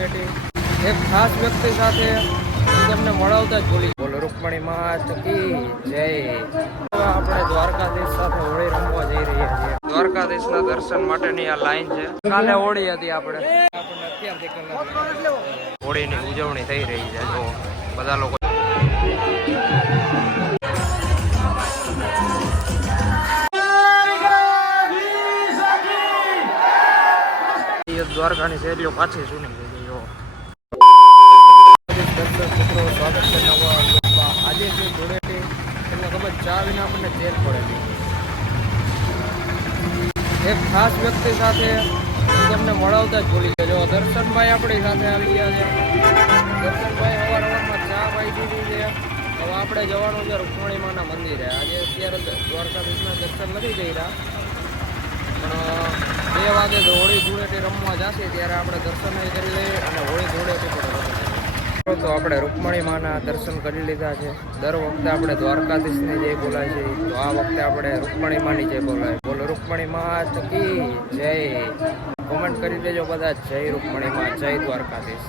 ધૂળેટી એક ખાસ વ્યક્તિ સાથે હું તમને મળાવતા જ ભૂલી બોલો, રૂકમણી કી જય. આપણે દ્વારકાધીશ સાથે હોળી રમવા જઈ રહ્યા છીએ. દ્વારકાધીશના દર્શન માટેની આ લાઈન છે. કાલે હોળી હતી આપણે. આપણને અત્યારથી હોળીની ઉજવણી થઈ રહી છે. જો બધા લોકો દ્વારકાની શેરીઓ પાછી સુની ગઈ. દર્શક મિત્રો સ્વાગત છે નવા લોકમાં આજે છે ધૂળેટી તમને ખબર ચા વિના આપણને ચેન પડે છે એક ખાસ વ્યક્તિ સાથે તમને મળાવતા જ ભૂલી ગયો. દર્શનભાઈ આપણી સાથે આવી ગયા છે. દર્શનભાઈ અવાર અવારમાં ચા ભાઈ દીધી છે. હવે આપણે જવાનું છે રૂકમણી માના મંદિરે. આજે અત્યારે દ્વારકાધીશના દર્શન નથી કર્યા. પણ બે વાગે તો હોળી ધૂળેટી રમવા જશે, ત્યારે આપણે દર્શન કરી લઈએ અને હોળી ધૂળેટી પણ તો આપણે રૂકમણી માના દર્શન કરી લીધા છે. દર વખતે આપણે દ્વારકાધીશને જય બોલાય છે. તો આ વખતે આપણે રૂકમણી માની જય બોલાય. બોલો, રૂકમણી માત કી જય? કોમેન્ટ કરી દેજો બધા. જય રૂકમણી માં, જય દ્વારકાધીશ.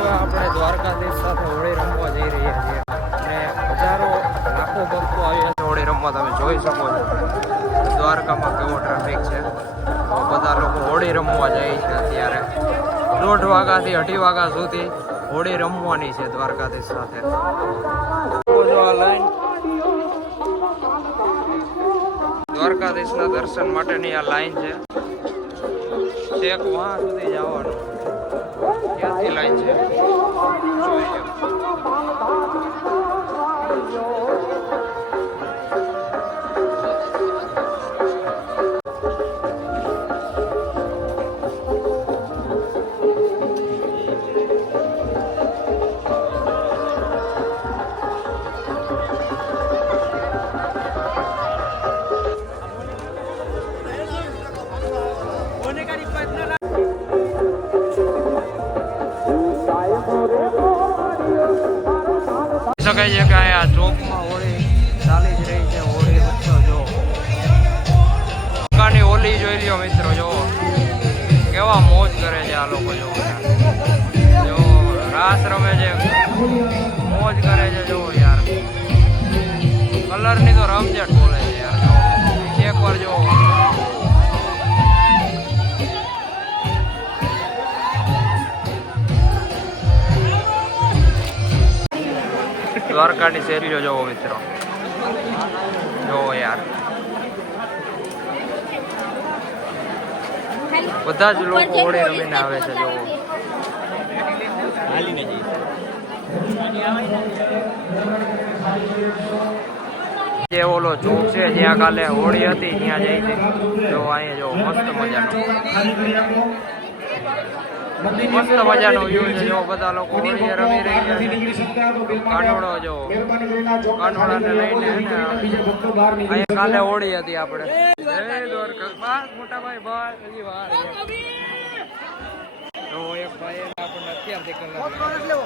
આપણે દ્વારકાધીશ સાથે હોળી રમવા જઈ રહ્યા છીએ. અને હજારો લાખો ભક્તો આવ્યા છે હોળી રમવા. તમે જોઈ શકો છો. દ્વારકામાં કેવો ટ્રાફિક છે. બધા લોકો હોળી રમવા જાય છે અત્યારે. દોઢ વાગ્યાથી અઢી વાગ્યા સુધી હોળી રમવાની છે દ્વારકાધીશ સાથે. દ્વારકાધીશના દર્શન માટેની આ લાઈન છે. છેક વહાં સુધી જવાનું. ક્યાંથી લાઈન છે. જોઈ શકાય છે કે અહીંયા ચોકમાં હોળી ચાલી જ રહી છે? હોળી ઉત્સવ જો. કાની હોલી જોઈ લ્યો મિત્રો, જો. કેવા મોજ કરે છે આ લોકો, જો. જો, રાસ રમે છે. મોજ કરે છે, જો યાર. કલરની તો રમઝટ બોલે છે યાર, જો. એક વાર જો. દ્વારકાની શેરીઓ જોવો મિત્રો. જોવો યાર. બધા જ લોકો હોળી રમીને આવે છે જોવો. જે ઓલો ચોક છે જ્યાં કાલે હોળી હતી ત્યાં જઈ છે. જો અહીંયા જો મસ્ત મજાનો. મસ્ત મજાનો વ્યૂ છે જો બધા લોકો રમી રહ્યા છે. કાનોડો જો. કાનોડાને લઈને અહીંયા કાલે હોળી હતી આપણે. જય દ્વારકા. બસ મોટા ભાઈ બસ. હજી વાર. જો એક ભાઈ આપણને અત્યારથી કલાક જો.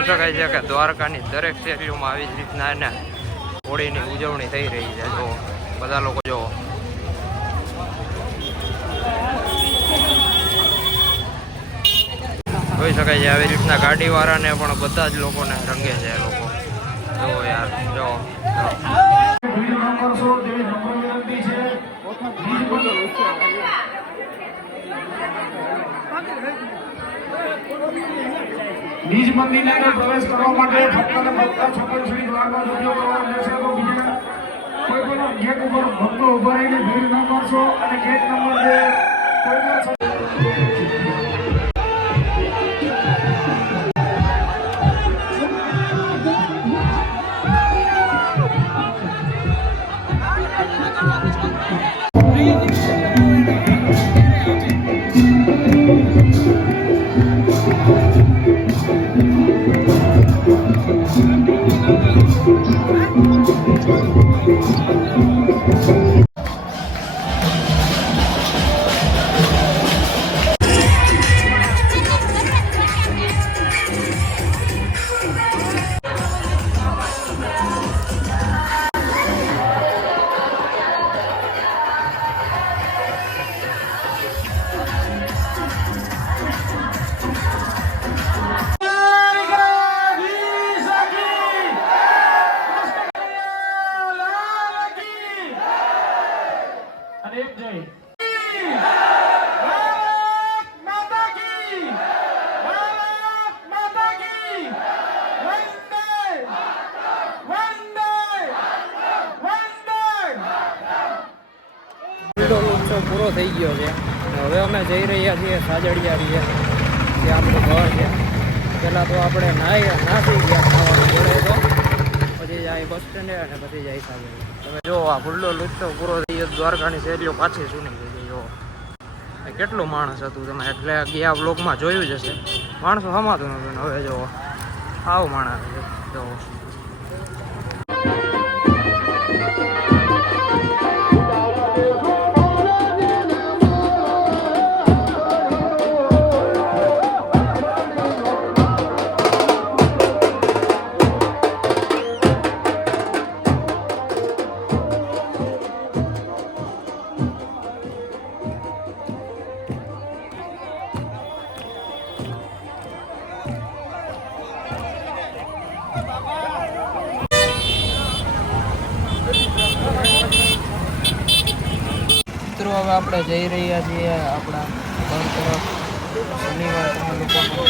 જોઈ શકાય છે કે દ્વારકાની દરેક શેરીઓમાં આવી જ રીતના એને હોળીની ઉજવણી થઈ રહી છે. જો બધા લોકો જો જોઈ શકાય છે, આવી રીતના ગાડીવાળાને પણ બધા જ લોકોને રંગે છે લોકો. જો યાર, જો. ભીડ ન નિજ મંદિરની અંદર પ્રવેશ કરવા માટે ફક્ત ને ફક્ત છપ્પન શ્રી દ્વારકા ઉપયોગ કરવાનો રહેશે તો બીજા કોઈ પણ ગેટ ઉપર ભક્તો ઊભા રહીને ભીડ ન કરશો અને ગેટ નંબર જે કોઈ પણ અને એક જય. પૂરો થઈ ગયો છે. હવે અમે જઈ રહ્યા છીએ સાજડિયા રહ્યા જે આપણું ઘર છે. પહેલાં તો આપણે નાહી નાસી ગયા ખાવાનું. બસ સ્ટેન્ડે અને પછી જાય સાહેબ તમે જો આ ફૂલ્લો લુચ્છો પૂરો થઈ ગયો, દ્વારકાની શેરીઓ પાછી સુની ગઈ, જો. કેટલું માણસ હતું તમે? એટલે ગયા બ્લોગમાં જોયું જ હશે. માણસો હમાતું નતું હવે જો આવું માણસ જો. મિત્રો હવે આપણે જઈ રહ્યા છીએ આપણા ઘર તરફ. શનિવાર તમે લોકો